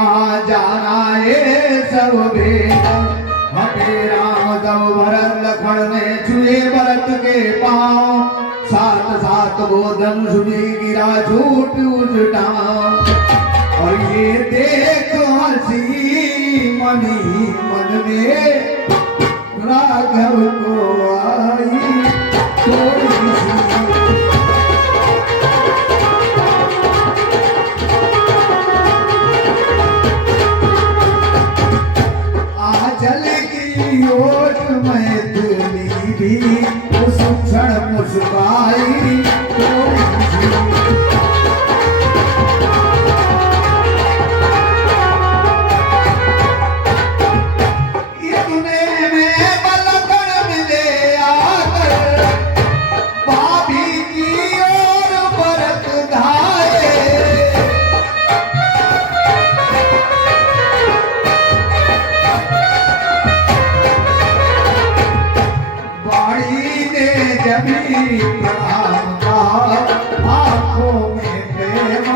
कहाँ जाना है सब भेद। हटे राम तब भरत लखन ने छुए भरत के पाँव। साथ साथ वो धनुष भी गिरा झूठ उजटा। और ये देख हंसी मनी मन में राघव को आई थोड़ी सी। आंचल की ओट में तुली भी उस क्षण मुस्काई थोड़ी सी। आँखों में प्रेम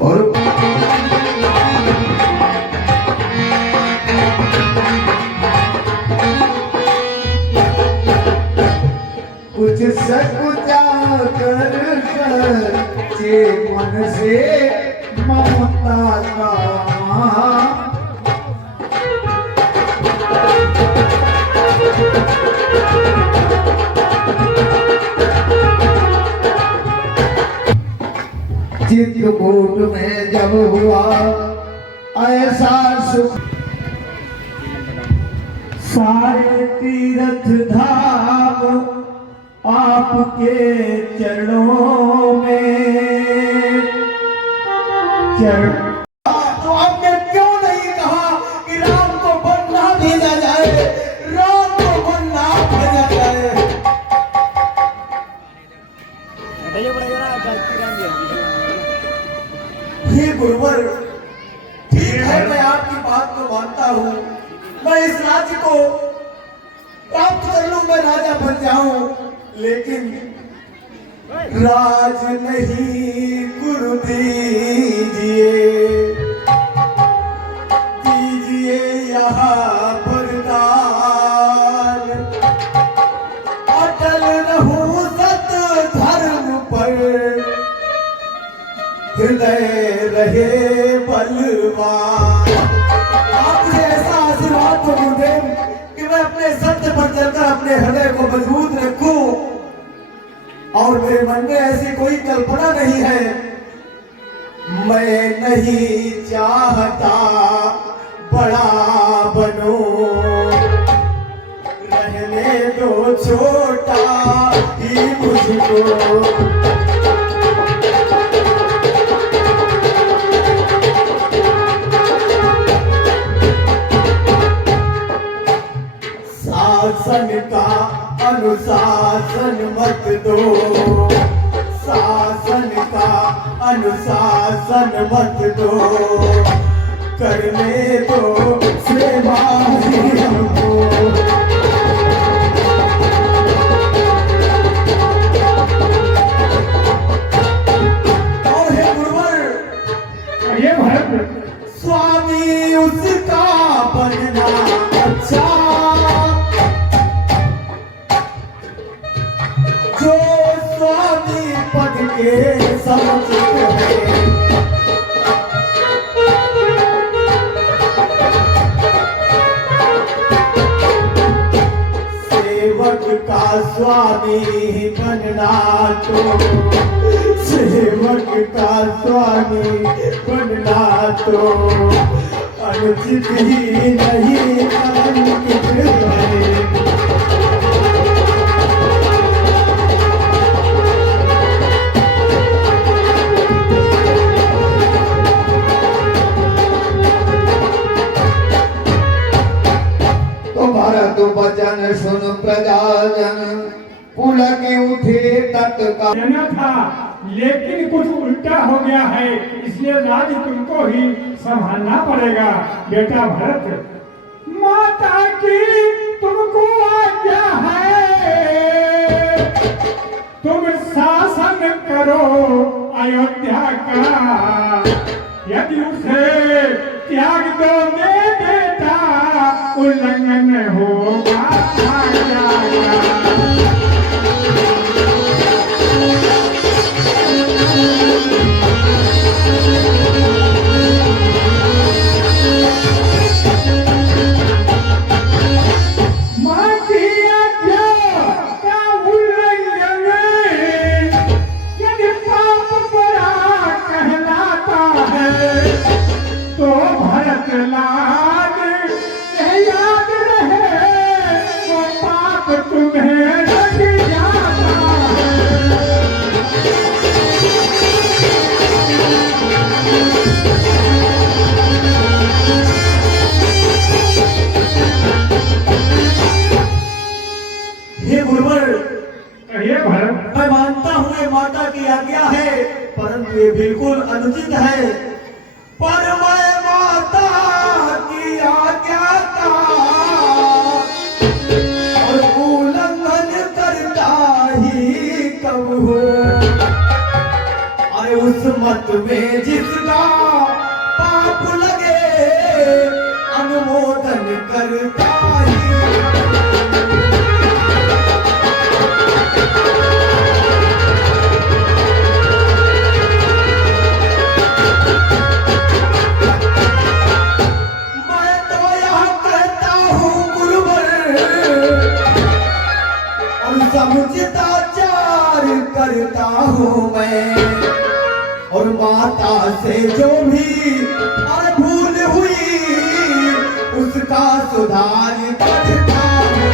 और कुछ सकुचा कर सच्चे मन से ममता का। चित्रकूट में जब हुआ ऐसा सुख। सारे तीर्थ धाम आपके चरणों में तो आपने क्यों नहीं कहा कि राम को वन ना भेजा जाए, राम को वन ना भेजा जाए। हे गुरुवर, ठीक है, मैं आपकी बात को मानता हूँ। मैं इस राज्य को प्राप्त कर लूं, मैं राजा बन जाऊं, लेकिन राज नहीं गुरु दीजिए, दीजिए यहाँ वरदान। अटल रहूं सत धर्म पर, हृदय रहे बलवान। आपसे ऐसा आशीर्वाद तो गुरुदेव कि मैं अपने सत्य पर चलकर अपने हृदय को मजबूत रखूं। और मेरे मन में ऐसी कोई कल्पना नहीं है। मैं नहीं चाहता बड़ा बनूं, रहने दो छोटा ही मुझको। शासन का अनुशासन मत दो, शासन का अनुशासन मत दो, करने दो सेवा ही हमको। और हे गुरुवर, ये भरत स्वामी उसका बनना अच्छा, जो स्वामी पद के समुचित है। सेवक का स्वामी बनना तो, सेवक का स्वामी बनना तो अनुचित ही नहीं अनुचित है। वचन सुन प्रजाजन, पुलक उठे तत्काल। अन्यथा लेकिन कुछ उल्टा हो गया है, इसलिए राज तुमको ही संभालना पड़ेगा। बेटा भरत, माता की तुमको आज्ञा है, तुम शासन करो अयोध्या का। यदि उसे त्याग दोगे बेटा, उल्लंघन होगा आज्ञा का। मैं मानता हूँ ये माता की आज्ञा है, परंतु ये बिल्कुल अनुचित है। पर मैं माता की आज्ञा का और उल्लंघन करता ही कब हो। अरे उस मत में जिसका पाप लगे, अनुमोदन करता ही। समुचिताचार करता हूँ मैं, और माता से जो भी भूल हुई उसका सुधार करता हूँ।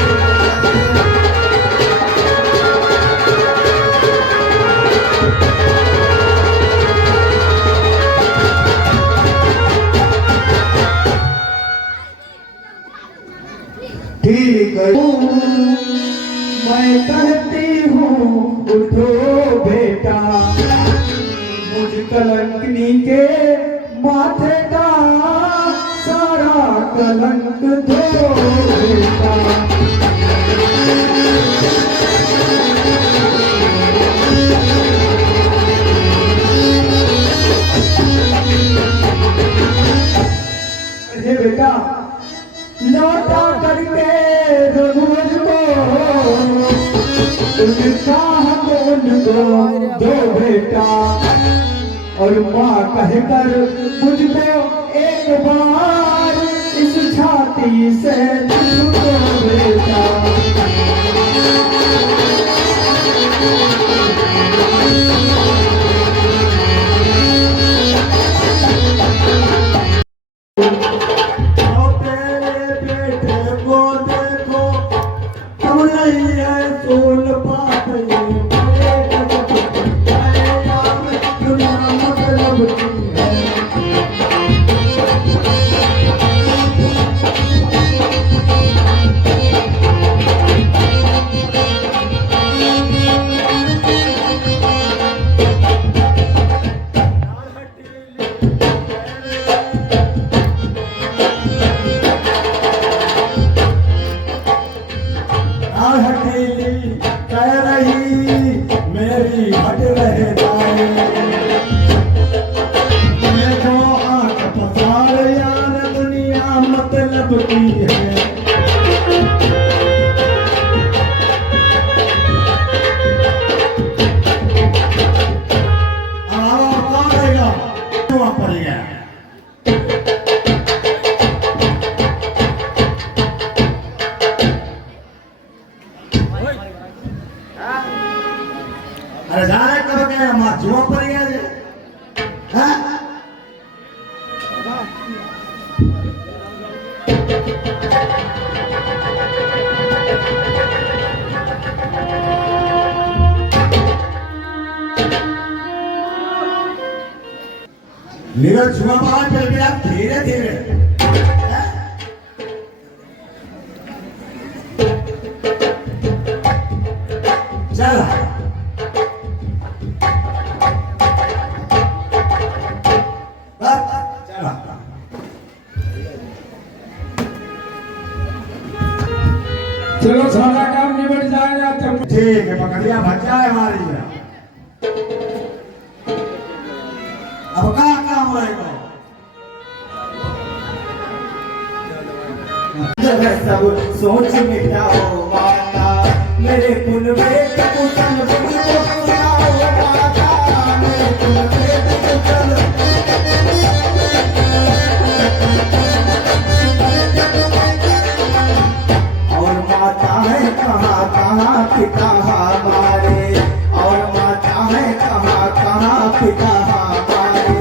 ठीक है, मैं कहती हूँ उठो बेटा, मुझ कलंकनी के माथे का सारा कलंक धो बेटा। अरे बेटा, लौटा करके रघुवर को उनका बोल दो बेटा, और माँ कहकर मुझको एक बार इस छाती से छू दो बेटा। अरे जाने कब गया माँ जुआ पर गया जे, हाँ? नीरज जुआ पावन चल गया धीरे धीरे। चल चलो सारा काम निबट जाएगा तब। ठीक है, पकड़िया भज्जा है हमारी। अब का काम रहेगा? सब सोच मिटाओ माता, मेरे कुल में कुचल मुझको सुनाओ माता, मेरे कुल में कुचल। और माता है कहाँ कहाँ पिता हमारे, और माता है कहाँ कहाँ पिता हमारे,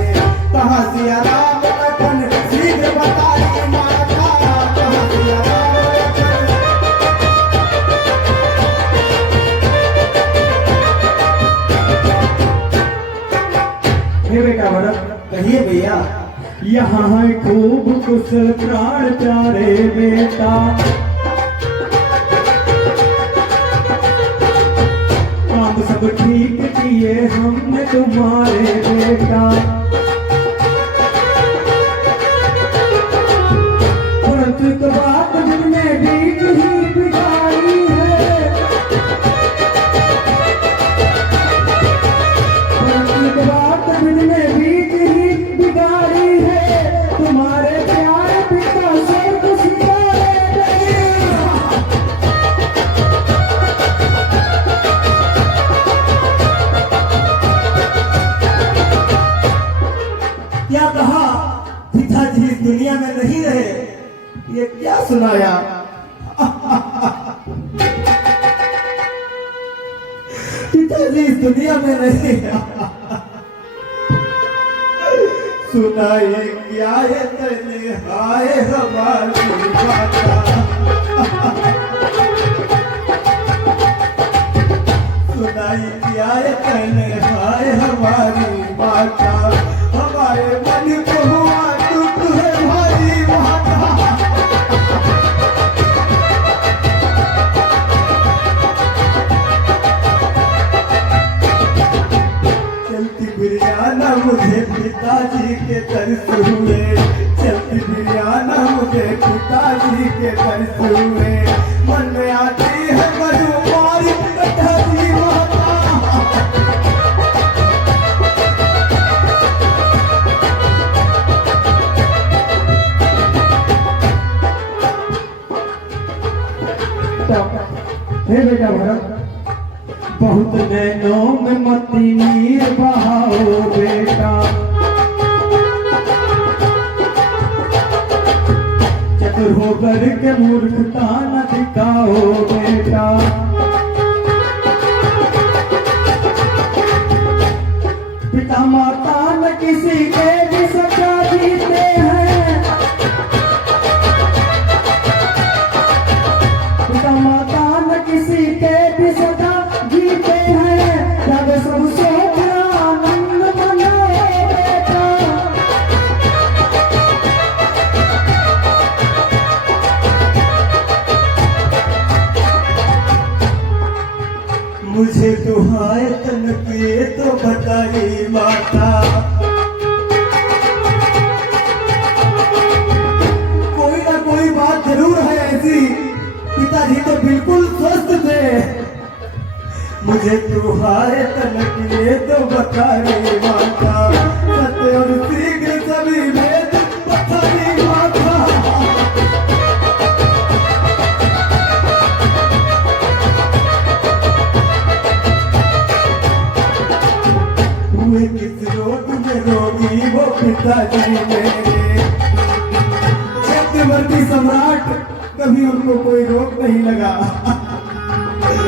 कहाँ सिया राम लखन शीघ्र बताइए माता, कहाँ सिया राम लखन। हे बेटा भरत, कहिए भैया। यहाँ है खूब कुछ प्राण प्यारे बेटा, काम सब ठीक किए हमने तुम्हारे बेटा, परंतु एक बात जिनने बीच ही बिगाड़ी है, परंतु एक बात जिनने बीच ही बिगाड़ी है, तुम्हारे प्यारे पिता स्वर्ग सितारे नहीं। क्या कहा? पिताजी इस दुनिया में नहीं रहे, ये क्या सुनाया? पिताजी इस दुनिया में नहीं। सुनाए क्या है तेरे हाय हमारी माता, सुनाई क्या है तेरे हाय हमारी माता, हमारे मन को हुआ दुख है भाई माता। चलती बिरयाना मुझे पिताजी के तरस हुए, चलती बिरयाना मुझे पिताजी के तरस हुए, मन में आती है मधुमारी पिताजी माता। हे बेटा भरत, बहुत नैनों में मती नीर बहाओ बेटा, चतुर होकर के मूर्खता न दिखाओ बेटा, पिता माता न किसी के भी सच्चा जीते हैं, पिता माता न किसी के भी सदा जीते हैं, जब सब सोच आनंद मनाए बेटा। मुझे दुहाए तन किए तो बताइए माता, कोई ना कोई बात जरूर है ऐसी, पिताजी तो बिल्कुल स्वस्थ थे। मुझे दुहाए तन किए तो बताइए माता, सत्य और शीघ्र सभी भेद बताइए माता। हुए किस रोग में रोगी वो पिताजी मेरे, चक्रवर्ती सम्राट कभी उनको कोई रोग नहीं लगा।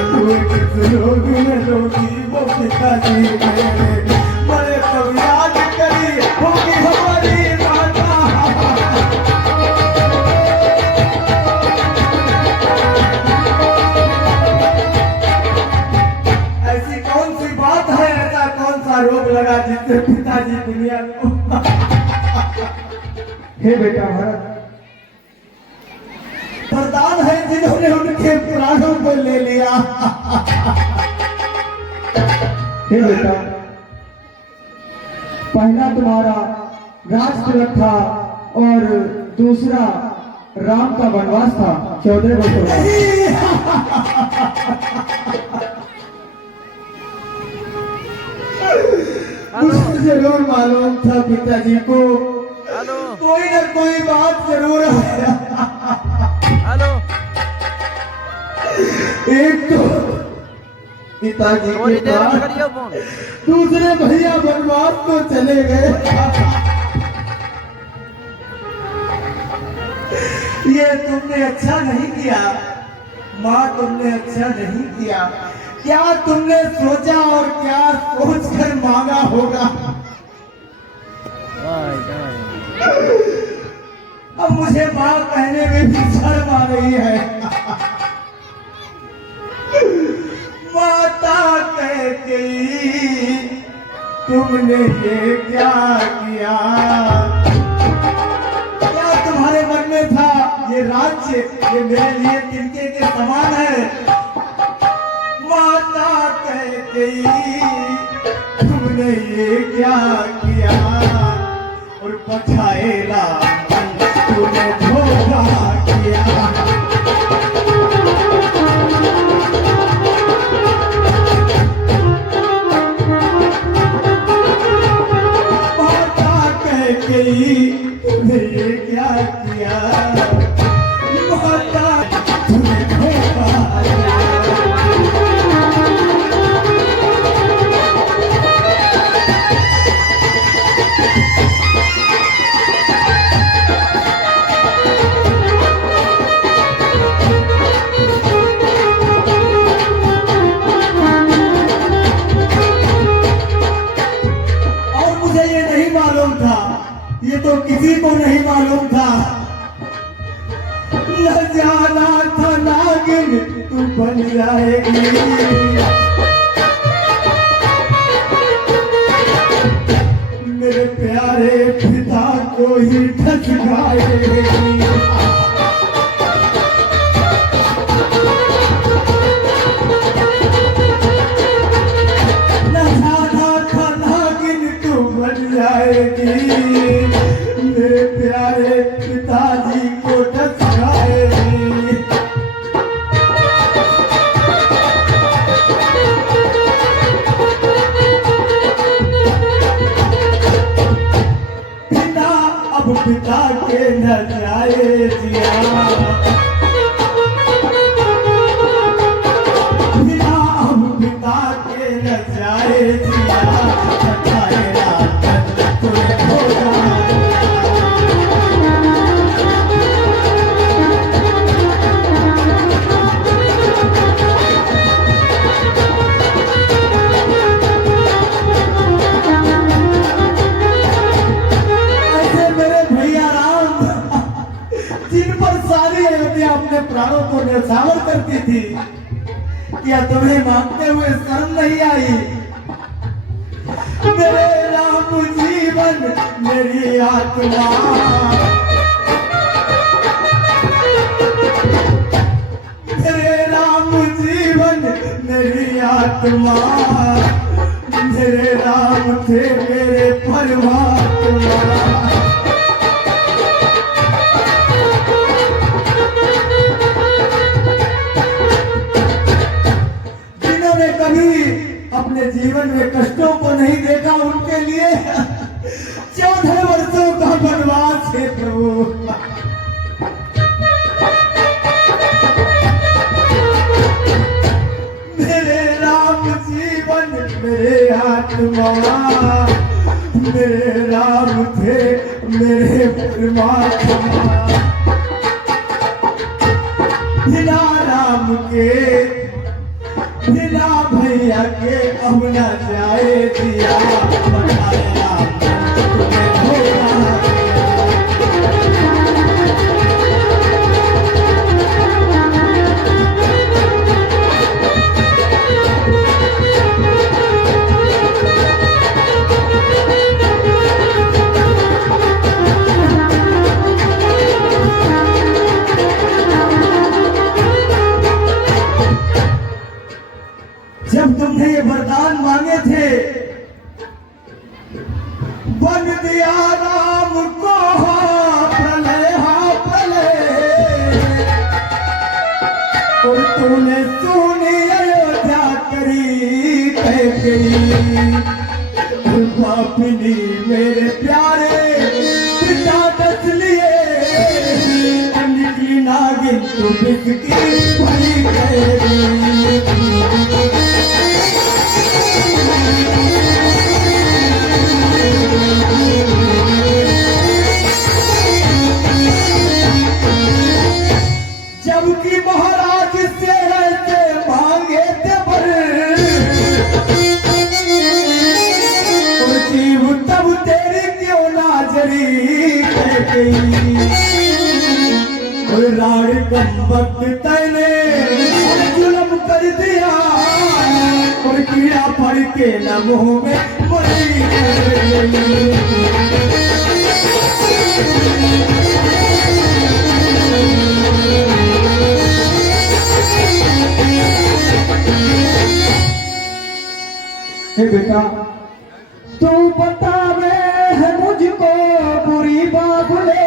हुए किस रोग में रोगी वो पिताजी मेरे, बड़े कब याद करी होगी हमारी माता। ऐसी कौन सी बात है, ऐसा कौन सा रोग लगा जिससे पिताजी दुनिया को। हे बेटा भरत, वरदान है जिन्होंने उनके प्राणों को ले लिया। हे बेटा, पहला तुम्हारा राज तिलक था और दूसरा राम का वनवास था 14 वर्षों का। मुझे जरूर मालूम था पिताजी को हेलो कोई न कोई बात जरूर है। हेलो एक तो पिताजी थोड़ी के देर में बाद करिए फोन। दूसरे भैया वनवास को चले गए। ये तुमने अच्छा नहीं किया माँ, तुमने अच्छा नहीं किया। क्या तुमने सोचा और क्या सोचकर मांगा होगा। अब मुझे माँ कहने में भी शर्म आ रही है। माता कहती तुमने ये क्या किया। क्या तुम्हारे मन में था ये राज्य ये मेरे लिए तिनके के समान है। माता कहती तुमने ये क्या किया और पछाएला तूने धोखा किया। माता कहती तुमने ये क्या किया। माता तूने धोखा किया। और मुझे ये नहीं मालूम था, ये तो किसी को नहीं मालूम था। न जाना था नागिन तू बन जाएगी। मेरे प्यारे पिता को ही ठसकाएगी। न जाना था नागिन तू बन जाएगी। मेरे प्यारे पिताजी को ठसकाएगी। पिता अब पिता के न जाए जिया। पिता अब पिता के न जाए जिया। सताएगा तूने धोखा। ऐसे मेरे भैया राम जिन पर सारी अयोध्या अपने प्राणों को न्यौछावर करती थी, क्या तुम्हें मांगते हुए शर्म नहीं आई। मेरे राम जीवन मेरी आत्मा। मेरे राम जीवन मेरी आत्मा। मेरे राम थे मेरे परमात्मा। जिन्होंने कभी अपने जीवन में कष्टों को नहीं देखा उनके लिए 14 वर्षों का वनवास है प्रभु। मेरे राम जीवन मेरे आत्मा। मेरे राम थे मेरे परमात्मा। बिना राम के बिना भैया के अब न जाए दिया। बताए राम तुम्हें धोखा किया। जब तुमने ये वरदान मांगे थे, बन दिया राम को प्रलय। अपनी मेरे प्यारे पिता दस लिए निकली नागिन तो बिस्की भरी गई। जबकि महाराज से रहते मांगे थे पर जीव तब तेरी क्यों नाजरी कह गई। राड़ कम्बक तैने जुल्म कर दिया और कीड़ा पड़ के लम्हों में मरी गई। हे बेटा तू बतावे है मुझको बुरी बाबुले,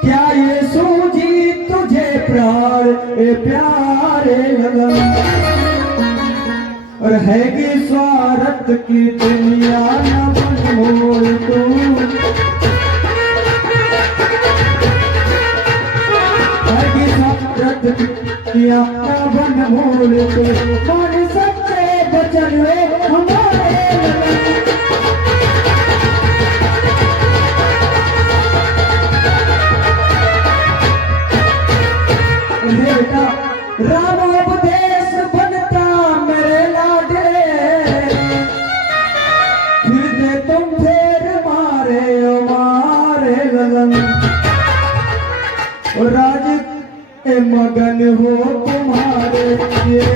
क्या ये सूझी तुझे प्राण ए प्यारे लगन। और है कि स्वार्थ की दुनिया न बनमोल तू, है कि स्वार्थ की दुनिया न बनमोल तू। मन सच्चे बचन वे हमारे लगन। बेटा राम उपदेश बनता मेरे लाडले, फिर दे तुम फेर मारे हमारे लगन। और राज ए मगन हो तुम्हारे लिए,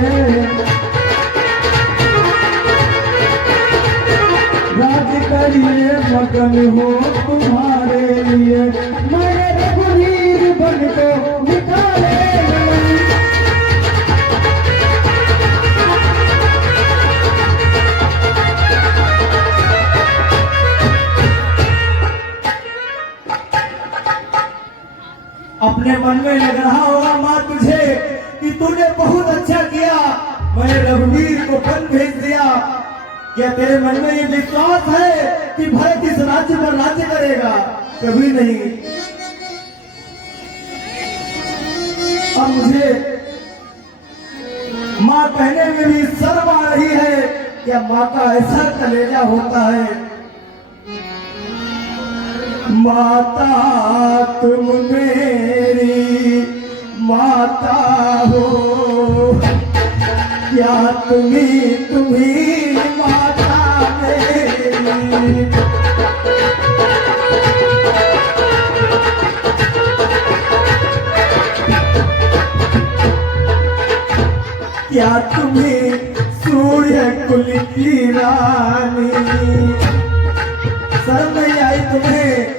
राज करिए मगन हो तुम्हारे लिए। मेरे रघुवीर बन को निकाले अपने मन में लग रहा होगा माँ तुझे कि तूने बहुत अच्छा किया, मैंने रघुवीर को वन भेज दिया। क्या तेरे मन में ये विश्वास है कि भरत इस राज्य पर राज्य करेगा? कभी नहीं। अब मुझे माँ कहने में भी शर्म आ रही है, क्या माँ का ऐसा कलेजा होता है? माता तुम मेरी माता हो, क्या तुम्ही माता मेरी। क्या तुम्हें सूर्य कुल की रानी, शर्म नहीं आई तुम्हें?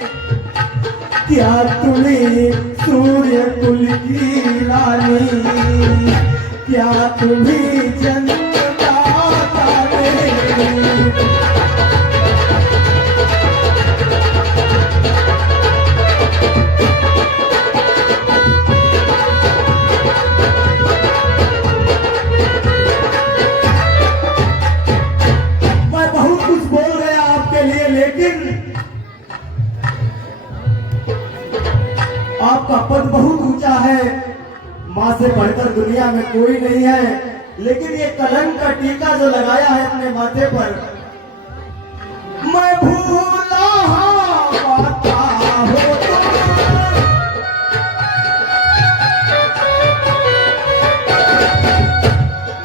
क्या तुम्हें सूर्य कुल की रानी, क्या तुम्हें जन्मदाता मेरी। मैं बहुत कुछ बोल गया आपके लिए, लेकिन आपका पद बहुत ऊंचा है, माँ से बढ़कर दुनिया में कोई नहीं है। लेकिन ये कलंक का टीका जो लगाया है अपने माथे पर, मैं भूला माता हो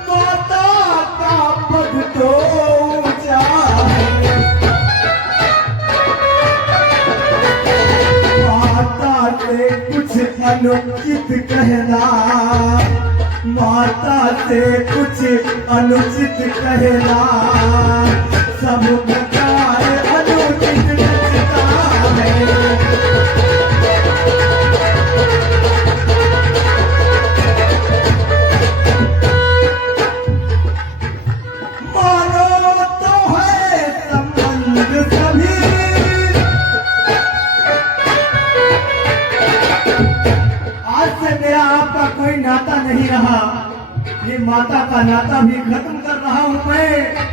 माता का पद तो ऊंचा है। माता से कुछ अनुचित कहना, माता से कुछ अनुचित कहना, सब प्रकार अनुचित लगता है। मानो तो है संबंध सभी, आज से मेरा आपका कोई नाता नहीं रहा, ये माता का नाता भी खत्म कर रहा हूं मैं।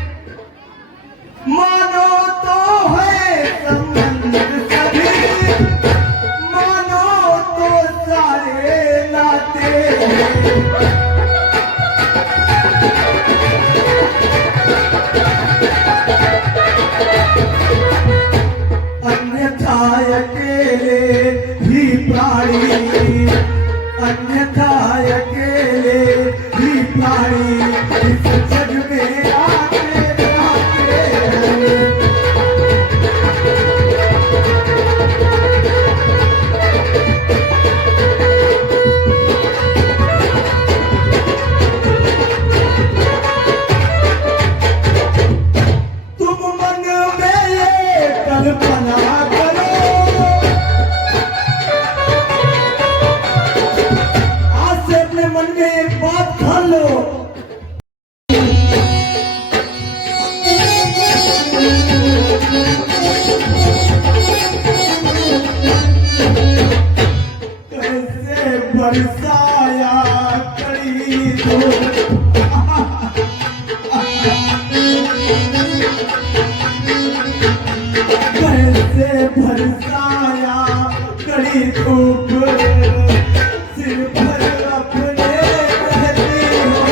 अन्यथा अकेले भी प्राणी, अन्यथा अकेले भी प्राणी इस जग में आके आके तुम मन में ये कल्पना करो, आज से अपने मन में एक बात ठान लो, कैसे बरसाया कड़ी धूप, कैसे बरसाया कड़ी धूप, सिर पर अपने रहती हो,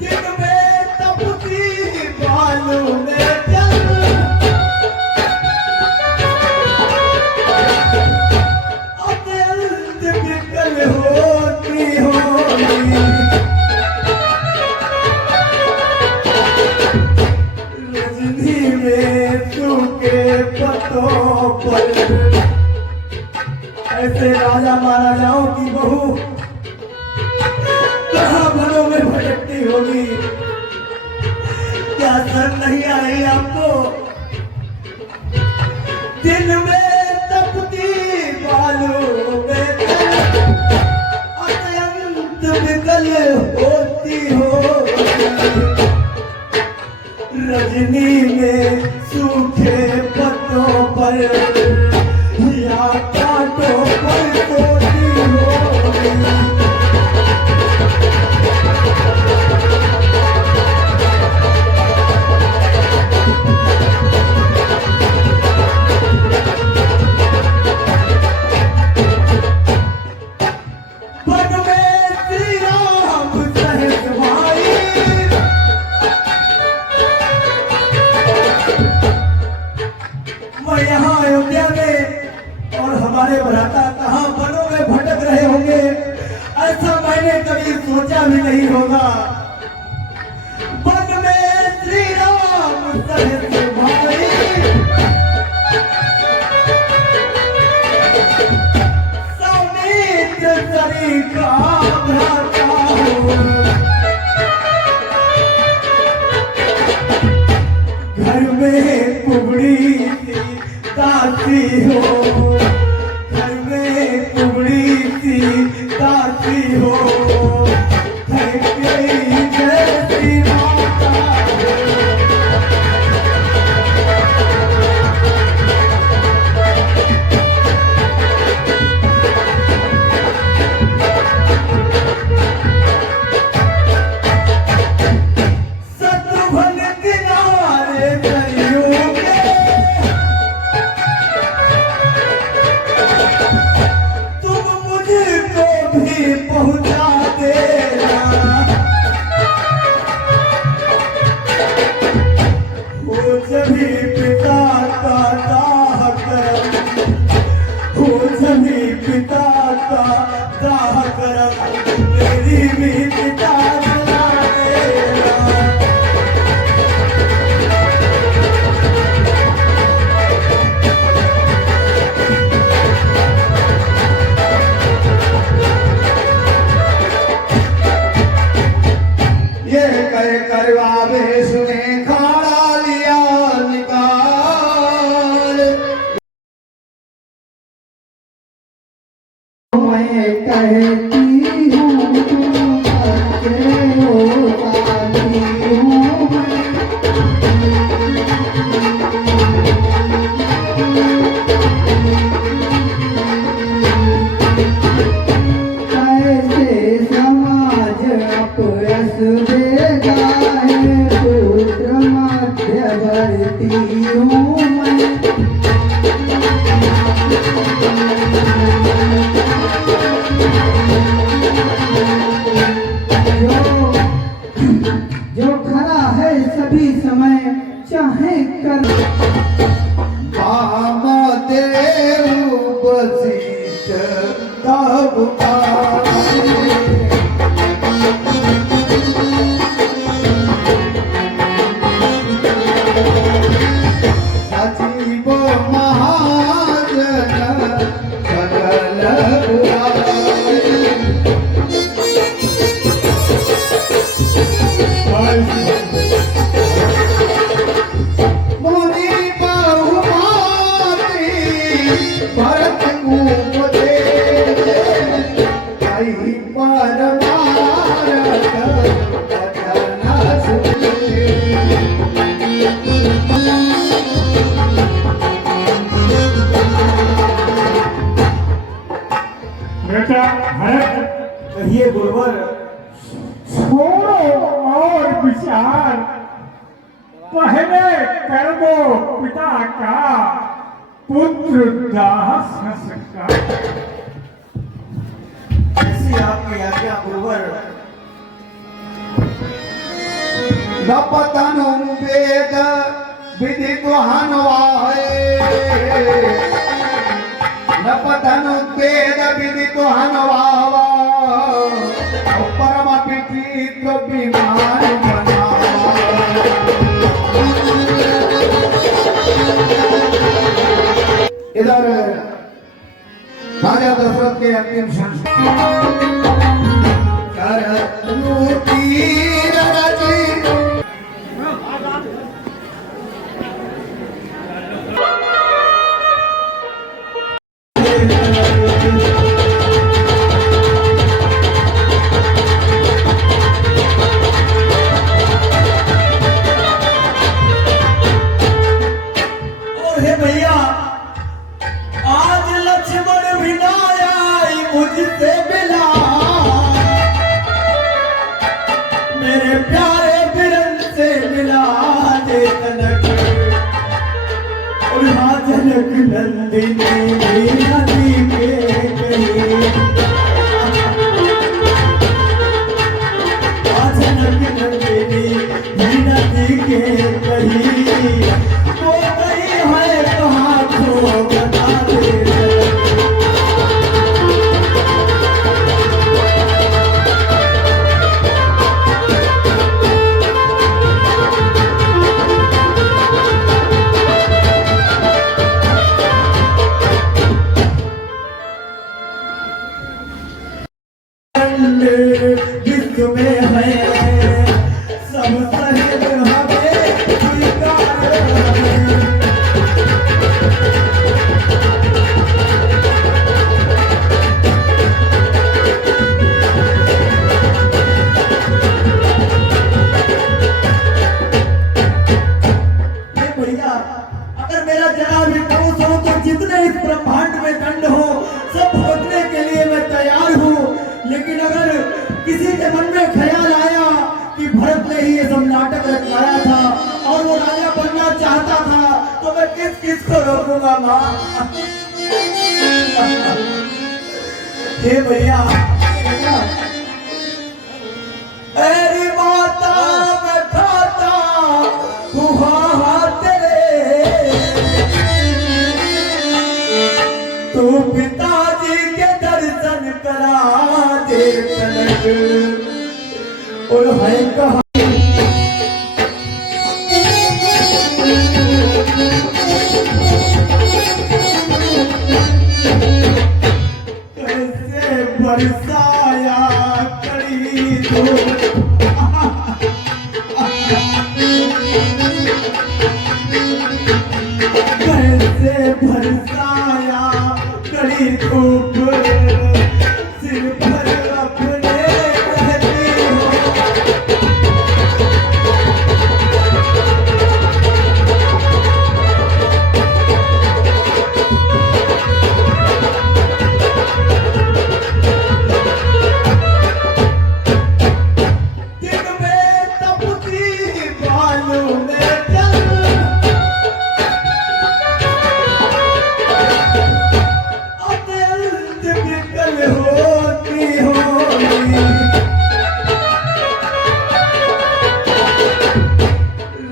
दिन में तपती बालों में जल, अत्यंत विकल होती होगी, रजनी में सूखे पत्तों पर, ऐसे राजा महाराजाओं की बहू कहाँ घरों में भटकती होगी, क्या शर्म नहीं आ रही आपको? दिन में तपती बालों में अत्यंत विकल होती हो, रजनी में सूखे पत्तों पर या कांटों पर सोती हो, वन में श्री राम सहज भाई, मैं यहाँ अयोध्या में और हमारे भ्राता कहाँ वनों में भटक रहे होंगे, ऐसा मैंने कभी सोचा भी नहीं होगा। वन में श्री राम सहज भाई, सौमित्र सरी का भ्राता हो, घर में कुबड़ी सी दासी हो, घर में कुबड़ी सी दासी हो, घर के जैसी माता हो, शत्रुघ्न किनारे सरयू के, कहिए गुरुवर। छोड़ो और विचार, पहले कर दो पिता का पुत्र दाह संस्कार। ऐसी आपकी आज्ञा गुरुवर। न पतनु वेद विदितो हनवाहे, न पतनु वेद विदितो हनवावा, परम पितृ विमान बनावा। इधर राजा दशरथ के अंतिम संस्कार तीर रची। हे भैया, आज लक्ष्मण भी ना आई मुझसे मिला, मेरे प्यारे बिरन से मिला दे तनक। और हाँ जनक नंदिनी नदी के कहीं, हाँ जनक नंदिनी नदी के कहीं, वो कहीं है कहाँ को बता दे। विश्व में है सब सहज हमें स्वीकार है। भैया, अगर मेरा जरा भी दोष हो तो जितने इस ब्रह्मांड में दंड हो सब भोगने के लिए मैं तैयार हूँ। लेकिन अगर किसी के मन में ख्याल आया कि भरत ने ही ये सब नाटक रचवाया था और वो राजा बनना चाहता था, तो मैं किस किस को रोकूंगा माँ। हे भैया, अरे माता मैं खाता हुआ तेरे, तू पिताजी के दर्शन करा दे तनक। और है कहा कैसे बरसाया कड़ी धूप, कैसे बरसाया कड़ी धूप, सिर पर अपने रहती हो। दिन में तपती बालू में जल, अत्यंत विकल होती होगी।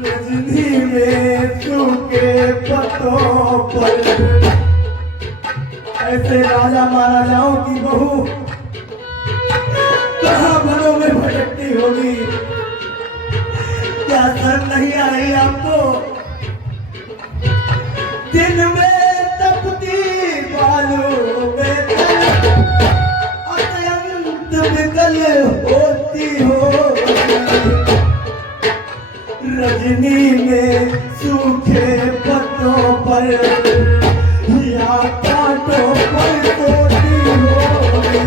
रजनी में सूखे पत्तों पर, ऐसे राजा महाराजाओं की बहू कहाँ घरों में भटकती होगी। क्या शर्म नहीं आ रही आपको? दिन में तपती बालू में अत्यंत विकल होती होगी। रजनी में सूखे पत्तों पर या कांटों पर सोती होगी।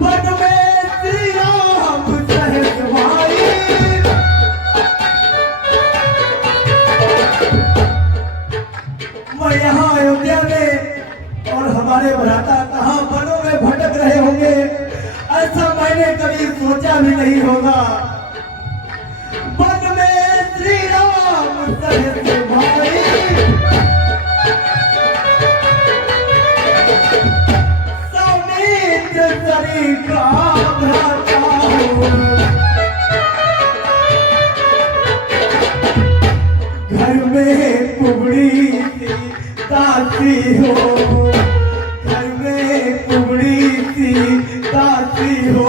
वन में श्री राम हमारे भ्राता कहाँ वनों में भटक रहे होंगे, ऐसा मैंने कभी सोचा भी नहीं होगा। वन में श्री राम सहज भाई, सौमित्र सरी का भ्राता हो। घर में कुबड़ी सी दासी हो, घर में कुबड़ी सी दासी हो,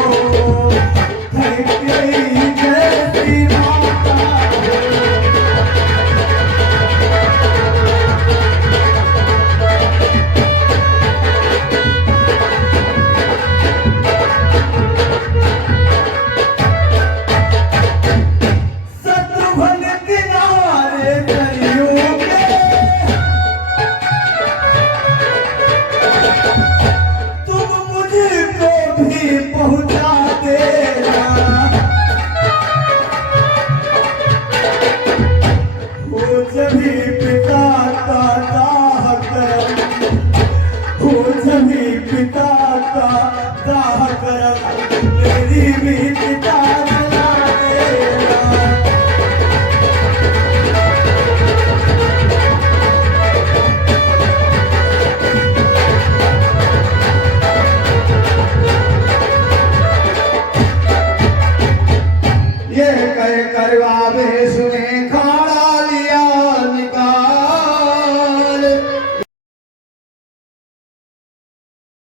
घर के जैसी माता हो। शत्रुघ्न किनारे सरयू के, तुम मुझको भी पहुंचा देना। वो जभी